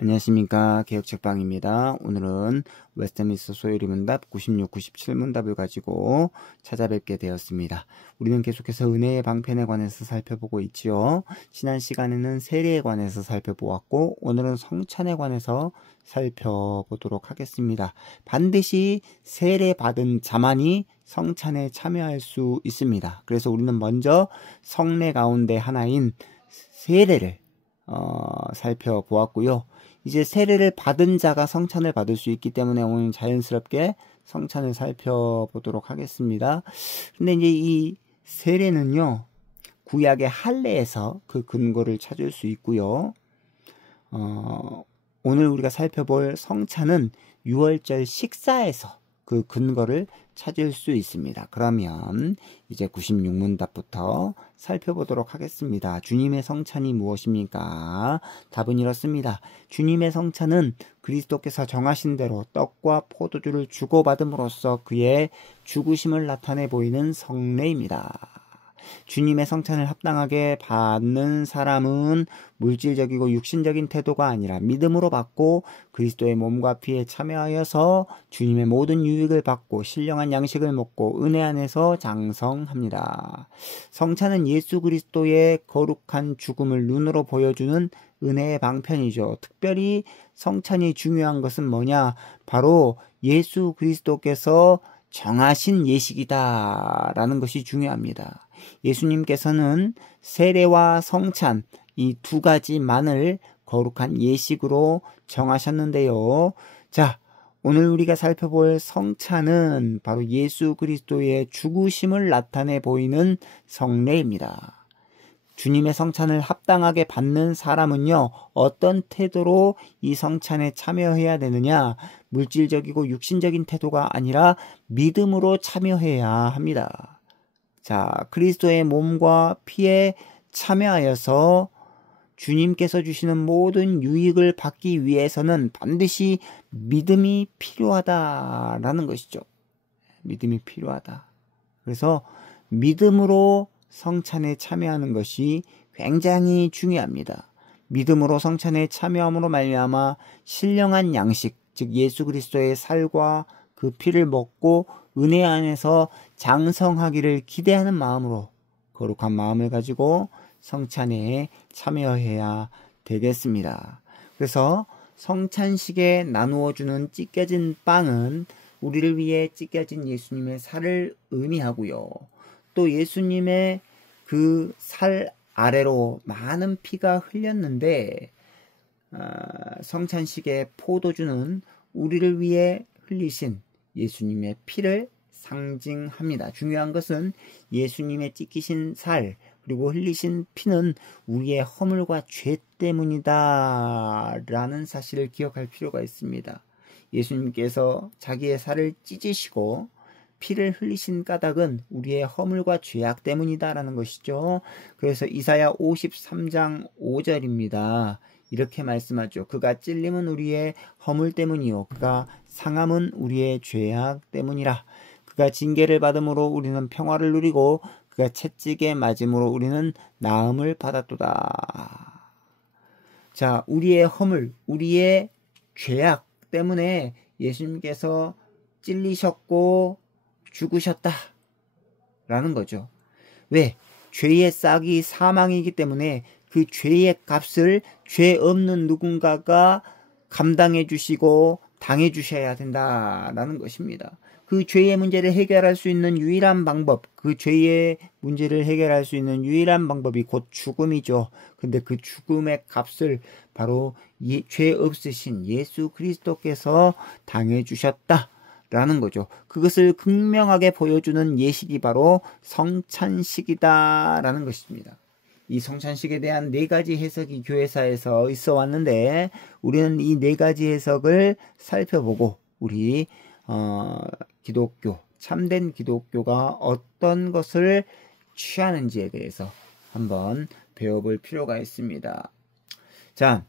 안녕하십니까. 개혁책방입니다. 오늘은 웨스트민스터 소요리문답 96, 97문답을 가지고 찾아뵙게 되었습니다. 우리는 계속해서 은혜의 방편에 관해서 살펴보고 있지요. 지난 시간에는 세례에 관해서 살펴보았고 오늘은 성찬에 관해서 살펴보도록 하겠습니다. 반드시 세례 받은 자만이 성찬에 참여할 수 있습니다. 그래서 우리는 먼저 성례 가운데 하나인 세례를 살펴보았고요. 이제 세례를 받은 자가 성찬을 받을 수 있기 때문에 오늘 자연스럽게 성찬을 살펴보도록 하겠습니다. 근데 이제 이 세례는요, 구약의 할례에서 그 근거를 찾을 수 있고요. 오늘 우리가 살펴볼 성찬은 유월절 식사에서 그 근거를 찾을 수 있습니다. 그러면 이제 96문답부터 살펴보도록 하겠습니다. 주님의 성찬이 무엇입니까? 답은 이렇습니다. 주님의 성찬은 그리스도께서 정하신 대로 떡과 포도주를 주고받음으로써 그의 죽으심을 나타내 보이는 성례입니다. 주님의 성찬을 합당하게 받는 사람은 물질적이고 육신적인 태도가 아니라 믿음으로 받고 그리스도의 몸과 피에 참여하여서 주님의 모든 유익을 받고 신령한 양식을 먹고 은혜 안에서 장성합니다. 성찬은 예수 그리스도의 거룩한 죽음을 눈으로 보여주는 은혜의 방편이죠. 특별히 성찬이 중요한 것은 뭐냐? 바로 예수 그리스도께서 정하신 예식이다 라는 것이 중요합니다. 예수님께서는 세례와 성찬 이 두 가지만을 거룩한 예식으로 정하셨는데요. 자, 오늘 우리가 살펴볼 성찬은 바로 예수 그리스도의 죽으심을 나타내 보이는 성례입니다. 주님의 성찬을 합당하게 받는 사람은요, 어떤 태도로 이 성찬에 참여해야 되느냐? 물질적이고 육신적인 태도가 아니라 믿음으로 참여해야 합니다. 자, 그리스도의 몸과 피에 참여하여서 주님께서 주시는 모든 유익을 받기 위해서는 반드시 믿음이 필요하다라는 것이죠. 믿음이 필요하다. 그래서 믿음으로 성찬에 참여하는 것이 굉장히 중요합니다. 믿음으로 성찬에 참여함으로 말미암아 신령한 양식, 즉 예수 그리스도의 살과 그 피를 먹고 은혜 안에서 장성하기를 기대하는 마음으로 거룩한 마음을 가지고 성찬에 참여해야 되겠습니다. 그래서 성찬식에 나누어주는 찢겨진 빵은 우리를 위해 찢겨진 예수님의 살을 의미하고요. 또 예수님의 그 살 아래로 많은 피가 흘렸는데 성찬식의 포도주는 우리를 위해 흘리신 예수님의 피를 상징합니다. 중요한 것은 예수님의 찢기신 살 그리고 흘리신 피는 우리의 허물과 죄 때문이다 라는 사실을 기억할 필요가 있습니다. 예수님께서 자기의 살을 찢으시고 피를 흘리신 까닭은 우리의 허물과 죄악 때문이다라는 것이죠. 그래서 이사야 53장 5절입니다. 이렇게 말씀하죠. 그가 찔림은 우리의 허물 때문이요 그가 상함은 우리의 죄악 때문이라. 그가 징계를 받음으로 우리는 평화를 누리고 그가 채찍에 맞음으로 우리는 나음을 받았도다. 자, 우리의 허물, 우리의 죄악 때문에 예수님께서 찔리셨고 죽으셨다 라는 거죠. 왜? 죄의 싹이 사망이기 때문에 그 죄의 값을 죄 없는 누군가가 감당해 주시고 당해 주셔야 된다라는 것입니다. 그 죄의 문제를 해결할 수 있는 유일한 방법, 그 죄의 문제를 해결할 수 있는 유일한 방법이 곧 죽음이죠. 근데 그 죽음의 값을 바로 죄 없으신 예수 그리스도께서 당해 주셨다 라는 거죠. 그것을 극명하게 보여주는 예식이 바로 성찬식이다 라는 것입니다. 이 성찬식에 대한 네 가지 해석이 교회사에서 있어 왔는데 우리는 이 네 가지 해석을 살펴보고 우리 기독교, 참된 기독교가 어떤 것을 취하는지에 대해서 한번 배워볼 필요가 있습니다. 자,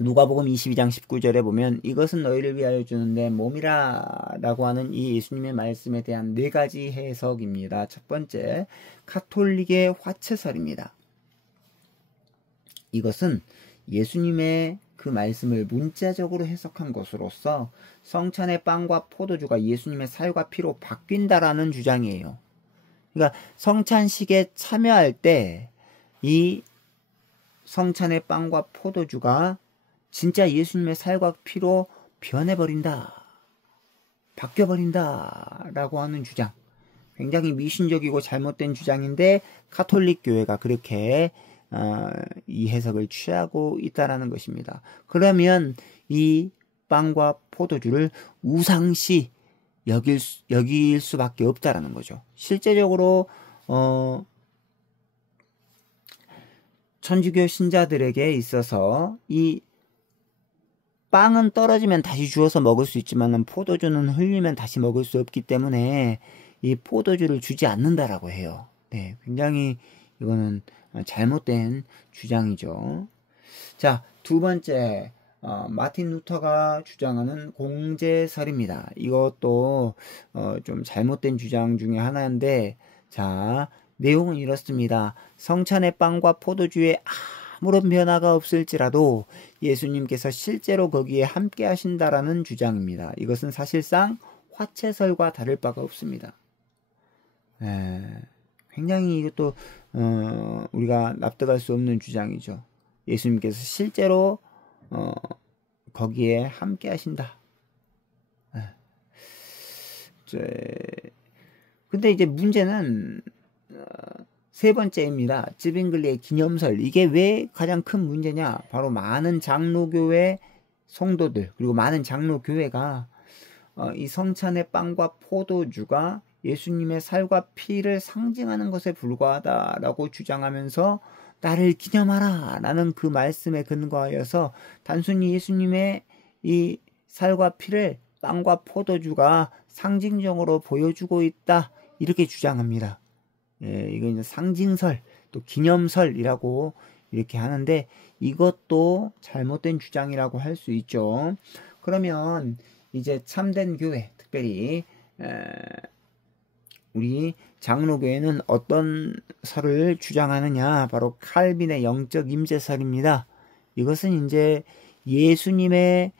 누가복음 22장 19절에 보면 이것은 너희를 위하여 주는 내 몸이라 라고 하는 이 예수님의 말씀에 대한 네 가지 해석입니다. 첫 번째, 가톨릭의 화채설입니다. 이것은 예수님의 그 말씀을 문자적으로 해석한 것으로서 성찬의 빵과 포도주가 예수님의 살과 피로 바뀐다라는 주장이에요. 그러니까 성찬식에 참여할 때 이 성찬의 빵과 포도주가 진짜 예수님의 살과 피로 변해버린다, 바뀌어버린다 라고 하는 주장, 굉장히 미신적이고 잘못된 주장인데 가톨릭 교회가 그렇게 이 해석을 취하고 있다라는 것입니다. 그러면 이 빵과 포도주를 우상시 여길 수밖에 없다라는 거죠. 실제적으로 천주교 신자들에게 있어서 이 빵은 떨어지면 다시 주워서 먹을 수 있지만 포도주는 흘리면 다시 먹을 수 없기 때문에 이 포도주를 주지 않는다라고 해요. 네, 굉장히 이거는 잘못된 주장이죠. 자, 두 번째, 마틴 루터가 주장하는 공제설입니다. 이것도 좀 잘못된 주장 중에 하나인데, 자, 내용은 이렇습니다. 성찬의 빵과 포도주에 아무런 변화가 없을지라도 예수님께서 실제로 거기에 함께 하신다라는 주장입니다. 이것은 사실상 화채설과 다를 바가 없습니다. 굉장히 이것도 우리가 납득할 수 없는 주장이죠. 예수님께서 실제로 거기에 함께 하신다. 근데 이제 문제는 세 번째입니다. 쯔빙글리의 기념설. 이게 왜 가장 큰 문제냐? 바로 많은 장로교회 성도들 그리고 많은 장로교회가 이 성찬의 빵과 포도주가 예수님의 살과 피를 상징하는 것에 불과하다라고 주장하면서 나를 기념하라 라는 그 말씀에 근거하여서 단순히 예수님의 이 살과 피를 빵과 포도주가 상징적으로 보여주고 있다 이렇게 주장합니다. 예, 이건 이제 상징설 또 기념설이라고 이렇게 하는데 이것도 잘못된 주장이라고 할 수 있죠. 그러면 이제 참된 교회 특별히 우리 장로교회는 어떤 설을 주장하느냐? 바로 칼빈의 영적 임재설입니다. 이것은 이제 예수님의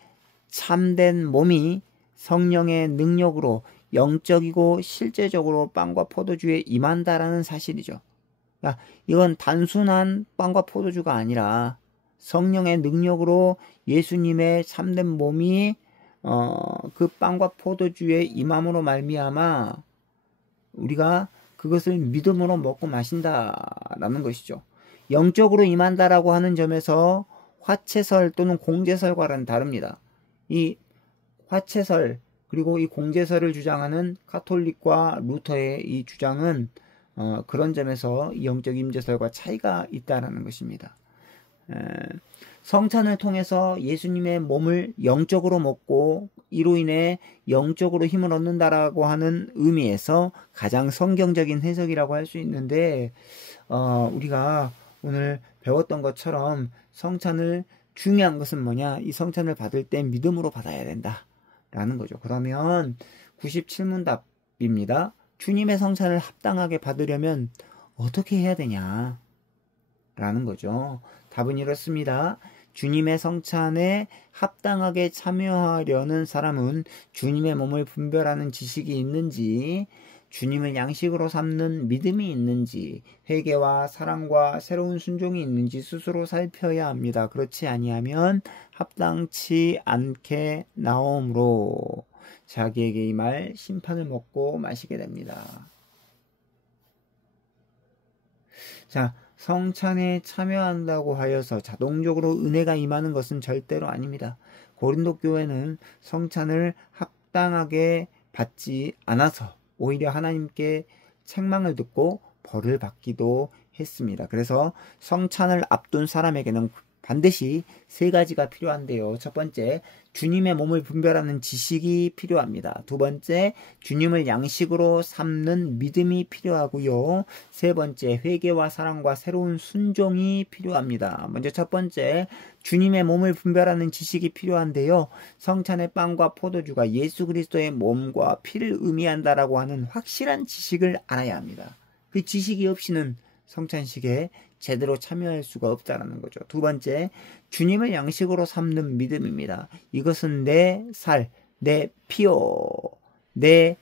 참된 몸이 성령의 능력으로 영적이고 실제적으로 빵과 포도주에 임한다라는 사실이죠. 그러니까 이건 단순한 빵과 포도주가 아니라 성령의 능력으로 예수님의 참된 몸이 그 빵과 포도주에 임함으로 말미암아 우리가 그것을 믿음으로 먹고 마신다라는 것이죠. 영적으로 임한다라고 하는 점에서 화채설 또는 공제설과는 다릅니다. 이 화채설 그리고 이 공제설을 주장하는 가톨릭과 루터의 이 주장은 그런 점에서 영적 임재설과 차이가 있다라는 것입니다. 성찬을 통해서 예수님의 몸을 영적으로 먹고 이로 인해 영적으로 힘을 얻는다라고 하는 의미에서 가장 성경적인 해석이라고 할 수 있는데 우리가 오늘 배웠던 것처럼 성찬을 중요한 것은 뭐냐? 이 성찬을 받을 때 믿음으로 받아야 된다 라는 거죠. 그러면 97문답입니다. 주님의 성찬을 합당하게 받으려면 어떻게 해야 되냐? 라는 거죠. 답은 이렇습니다. 주님의 성찬에 합당하게 참여하려는 사람은 주님의 몸을 분별하는 지식이 있는지, 주님을 양식으로 삼는 믿음이 있는지, 회개와 사랑과 새로운 순종이 있는지 스스로 살펴야 합니다. 그렇지 아니하면 합당치 않게 나오므로 자기에게 임할 심판을 먹고 마시게 됩니다. 자, 성찬에 참여한다고 하여서 자동적으로 은혜가 임하는 것은 절대로 아닙니다. 고린도 교회는 성찬을 합당하게 받지 않아서 오히려 하나님께 책망을 듣고 벌을 받기도 했습니다. 그래서 성찬을 앞둔 사람에게는 반드시 세 가지가 필요한데요. 첫 번째, 주님의 몸을 분별하는 지식이 필요합니다. 두 번째, 주님을 양식으로 삼는 믿음이 필요하고요. 세 번째, 회개와 사랑과 새로운 순종이 필요합니다. 먼저 첫 번째, 주님의 몸을 분별하는 지식이 필요한데요. 성찬의 빵과 포도주가 예수 그리스도의 몸과 피를 의미한다라고 하는 확실한 지식을 알아야 합니다. 그 지식이 없이는 성찬식에 제대로 참여할 수가 없다라는 거죠. 두 번째, 주님을 양식으로 삼는 믿음입니다. 이것은 내 살, 내 피요, 내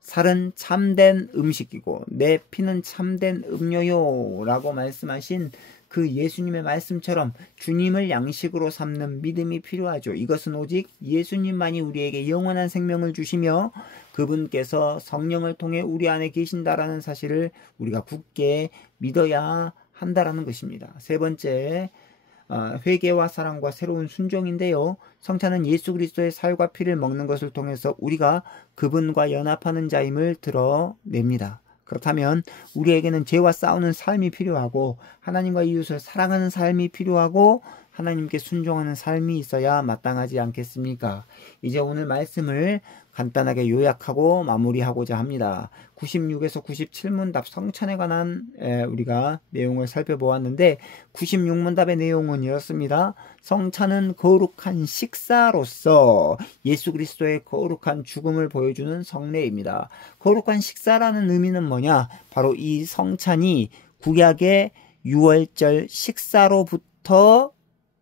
살은 참된 음식이고 내 피는 참된 음료요 라고 말씀하신 그 예수님의 말씀처럼 주님을 양식으로 삼는 믿음이 필요하죠. 이것은 오직 예수님만이 우리에게 영원한 생명을 주시며 그분께서 성령을 통해 우리 안에 계신다라는 사실을 우리가 굳게 믿어야 한다라는 것입니다. 세 번째, 회개와 사랑과 새로운 순종인데요. 성찬은 예수 그리스도의 살과 피를 먹는 것을 통해서 우리가 그분과 연합하는 자임을 드러냅니다. 그렇다면 우리에게는 죄와 싸우는 삶이 필요하고 하나님과 이웃을 사랑하는 삶이 필요하고 하나님께 순종하는 삶이 있어야 마땅하지 않겠습니까? 이제 오늘 말씀을 간단하게 요약하고 마무리하고자 합니다. 96에서 97문답 성찬에 관한 우리가 내용을 살펴보았는데 96문답의 내용은 이렇습니다. 성찬은 거룩한 식사로서 예수 그리스도의 거룩한 죽음을 보여주는 성례입니다. 거룩한 식사라는 의미는 뭐냐? 바로 이 성찬이 구약의 유월절 식사로부터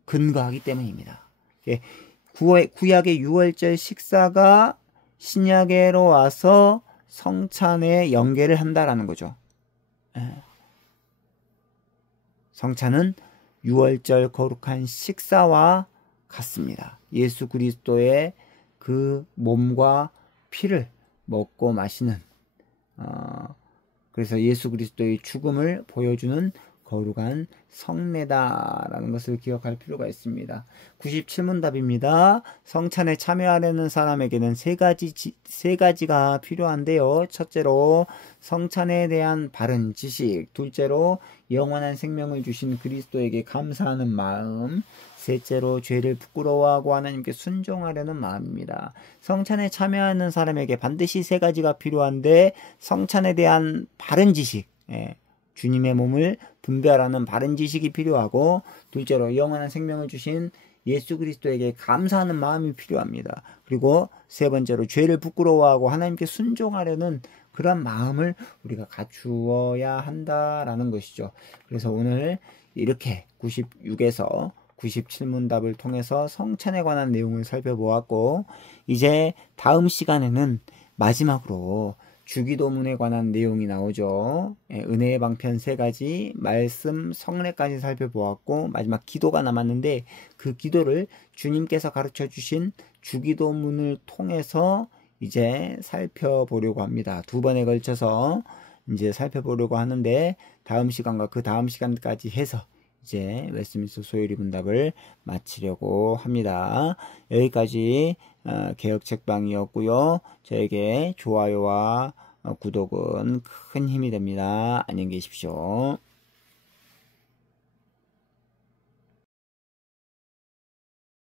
근거하기 때문입니다. 구약의 유월절 식사가 신약으로 와서 성찬에 연계를 한다라는 거죠. 성찬은 유월절 거룩한 식사와 같습니다. 예수 그리스도의 그 몸과 피를 먹고 마시는 그래서 예수 그리스도의 죽음을 보여주는 거룩한 성례다라는 것을 기억할 필요가 있습니다. 97문답입니다. 성찬에 참여하려는 사람에게는 세 가지가 필요한데요. 첫째로 성찬에 대한 바른 지식, 둘째로 영원한 생명을 주신 그리스도에게 감사하는 마음, 셋째로 죄를 부끄러워하고 하나님께 순종하려는 마음입니다. 성찬에 참여하는 사람에게 반드시 세 가지가 필요한데 성찬에 대한 바른 지식, 주님의 몸을 분별하는 바른 지식이 필요하고 둘째로 영원한 생명을 주신 예수 그리스도에게 감사하는 마음이 필요합니다. 그리고 세 번째로 죄를 부끄러워하고 하나님께 순종하려는 그런 마음을 우리가 갖추어야 한다라는 것이죠. 그래서 오늘 이렇게 96에서 97문답을 통해서 성찬에 관한 내용을 살펴보았고 이제 다음 시간에는 마지막으로 주기도문에 관한 내용이 나오죠. 은혜의 방편 3가지, 말씀, 성례까지 살펴보았고 마지막 기도가 남았는데 그 기도를 주님께서 가르쳐 주신 주기도문을 통해서 이제 살펴보려고 합니다. 2번에 걸쳐서 이제 살펴보려고 하는데 다음 시간과 그 다음 시간까지 해서 이제 웨스트민스터 소요리 문답을 마치려고 합니다. 여기까지 개혁책방이었고요. 저에게 좋아요와 구독은 큰 힘이 됩니다. 안녕히 계십시오.